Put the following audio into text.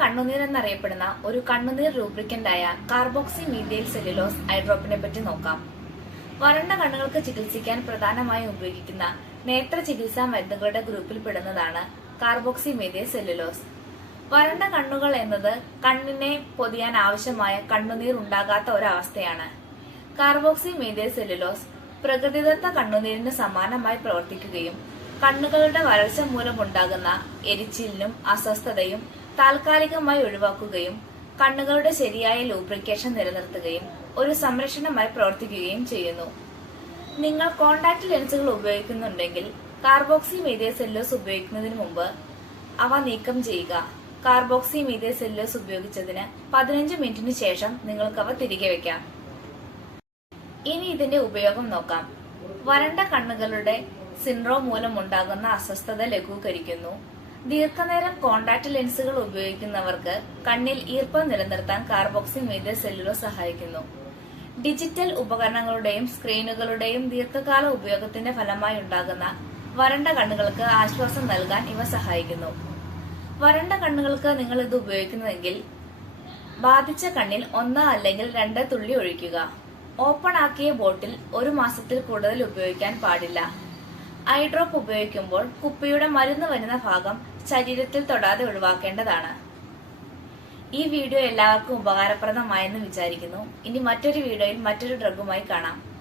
കണ്ണുനീർ എന്നറിയപ്പെടുന്ന ഒരു കണ്ണുനീർ റൂബ്രിക്കന്റായ കാർബോക്സി മീഥൈൽ സെല്ലുലോസ് ഐഡ്രോപ്പിനെ പറ്റി നോക്കാം. വരണ്ട കണ്ണുകൾക്ക് ചികിത്സിക്കാൻ പ്രധാനമായും ഉപയോഗിക്കുന്ന നേത്ര ചികിത്സാ മരുന്നുകളുടെ ഗ്രൂപ്പിൽ പെടുന്നതാണ് കാർബോക്സി മീഥൈൽ സെല്ലുലോസ് വരണ്ട കണ്ണുകൾ എന്നത് കണ്ണിനെ പൊതിയാൻ ആവശ്യമായ കണ്ണുനീർ ഉണ്ടാകാത്ത ഒരവസ്ഥയാണ്. കാർബോക്സി മീഥൈൽ സെല്ലുലോസ് പ്രകൃതിദത്ത കണ്ണുനീരിന് സമാനമായി പ്രവർത്തിക്കുകയും കണ്ണുകളുടെ വരൾച്ച മൂലമുണ്ടാകുന്ന എരിച്ചിലിനും അസ്വസ്ഥതയും താൽക്കാലികമായി ഒഴിവാക്കുകയും കണ്ണുകളുടെ ശരിയായ ലൂബ്രിക്കേഷൻ നിലനിർത്തുകയും ഒരു സംരക്ഷണമായി പ്രവർത്തിക്കുകയും ചെയ്യുന്നു. നിങ്ങൾ കോണ്ടാക്ട് ലെൻസുകൾ ഉപയോഗിക്കുന്നുണ്ടെങ്കിൽ കാർബോക്സി മീതിയ സെല്ലോസ് ഉപയോഗിക്കുന്നതിന് മുമ്പ് അവ നീക്കം ചെയ്യുക. കാർബോക്സി മീതിയ സെല്ലോസ് ഉപയോഗിച്ചതിന് പതിനഞ്ച് മിനിറ്റിന് ശേഷം നിങ്ങൾക്കവ തിരികെ വെക്കാം. ഇനി ഇതിന്റെ ഉപയോഗം നോക്കാം. വരണ്ട കണ്ണുകളുടെ സിൻഡ്രോം മൂലമുണ്ടാകുന്ന അസ്വസ്ഥത ലഘൂകരിക്കുന്നു. ദീർഘനേരം കോണ്ടാക്ട് ലെൻസുകൾ ഉപയോഗിക്കുന്നവർക്ക് കണ്ണിൽ ഈർപ്പം നിലനിർത്താൻ കാർബോക്സി മീഥൈൽ സെല്ലുലോ സഹായിക്കുന്നു. ഡിജിറ്റൽ ഉപകരണങ്ങളുടെയും സ്ക്രീനുകളുടെയും ദീർഘകാല ഉപയോഗത്തിന്റെ ഫലമായി ഉണ്ടാകുന്ന വരണ്ട കണ്ണുകൾക്ക് ആശ്വാസം നൽകാൻ ഇവ സഹായിക്കുന്നു. വരണ്ട കണ്ണുകൾക്ക് നിങ്ങൾ ഇത് ഉപയോഗിക്കുന്നതെങ്കിൽ ബാധിച്ച കണ്ണിൽ ഒന്ന് അല്ലെങ്കിൽ രണ്ട് തുള്ളി ഒഴിക്കുക. ഓപ്പൺ ആക്കിയ ബോട്ടിൽ ഒരു മാസത്തിൽ കൂടുതൽ ഉപയോഗിക്കാൻ പാടില്ല. ഐ ഡ്രോപ്പ് ഉപയോഗിക്കുമ്പോൾ കുപ്പിയുടെ മരുന്ന് വരുന്ന ഭാഗം ശരീരത്തിൽ തൊടാതെ ഒഴിവാക്കേണ്ടതാണ്. ഈ വീഡിയോ എല്ലാവർക്കും ഉപകാരപ്രദമായെന്ന് വിചാരിക്കുന്നു. ഇനി മറ്റൊരു വീഡിയോയിൽ മറ്റൊരു ഡ്രഗുമായി കാണാം.